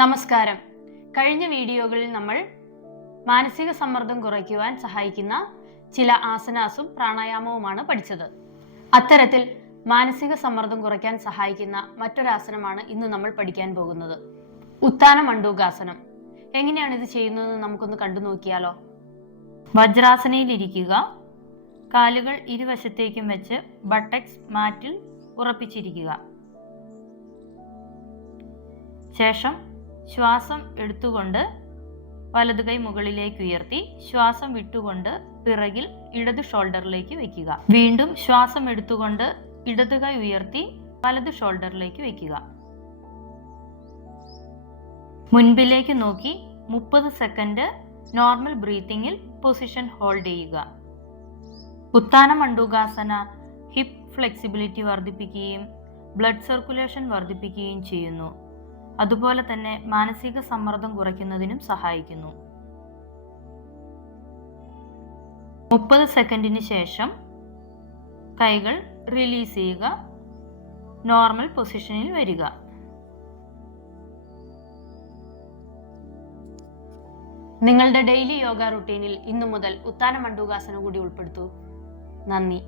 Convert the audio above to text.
നമസ്കാരം. കഴിഞ്ഞ വീഡിയോകളിൽ നമ്മൾ മാനസിക സമ്മർദ്ദം കുറയ്ക്കുവാൻ സഹായിക്കുന്ന ചില ആസനാസും പ്രാണായാമവുമാണ് പഠിച്ചത്. അത്തരത്തിൽ മാനസിക സമ്മർദ്ദം കുറയ്ക്കാൻ സഹായിക്കുന്ന മറ്റൊരാസനമാണ് ഇന്ന് നമ്മൾ പഠിക്കാൻ പോകുന്നത്, ഉത്താന മണ്ഡൂകാസനം. എങ്ങനെയാണ് ഇത് ചെയ്യുന്നതെന്ന് നമുക്കൊന്ന് കണ്ടു നോക്കിയാലോ. വജ്രാസനയിലിരിക്കുക. കാലുകൾ ഇരുവശത്തേക്കും വെച്ച് ബട്ടക്സ് മാറ്റിൽ ഉറപ്പിച്ചിരിക്കുക. ശേഷം ശ്വാസം എടുത്തുകൊണ്ട് വലതു കൈ മുകളിലേക്ക് ഉയർത്തി ശ്വാസം വിട്ടുകൊണ്ട് പിറകിൽ ഇടതു ഷോൾഡറിലേക്ക് വയ്ക്കുക. വീണ്ടും ശ്വാസം എടുത്തുകൊണ്ട് ഇടതു കൈ ഉയർത്തി വലതു ഷോൾഡറിലേക്ക് വയ്ക്കുക. മുൻപിലേക്ക് നോക്കി 30 സെക്കൻഡ് നോർമൽ ബ്രീത്തിങ്ങിൽ പൊസിഷൻ ഹോൾഡ് ചെയ്യുക. ഉത്താന മണ്ഡൂകാസന ഹിപ്പ് ഫ്ലെക്സിബിലിറ്റി വർദ്ധിപ്പിക്കുകയും ബ്ലഡ് സർക്കുലേഷൻ വർദ്ധിപ്പിക്കുകയും ചെയ്യുന്നു. അതുപോലെ തന്നെ മാനസിക സമ്മർദ്ദം കുറയ്ക്കുന്നതിനും സഹായിക്കുന്നു. 30 സെക്കൻഡിന് ശേഷം കൈകൾ റിലീസ് ചെയ്യുക. നോർമൽ പൊസിഷനിൽ വരിക. നിങ്ങളുടെ ഡെയിലി യോഗ റുട്ടീനിൽ ഇന്നു മുതൽ ഉത്താന മണ്ഡൂകാസനം കൂടി ഉൾപ്പെടുത്തൂ. നന്ദി.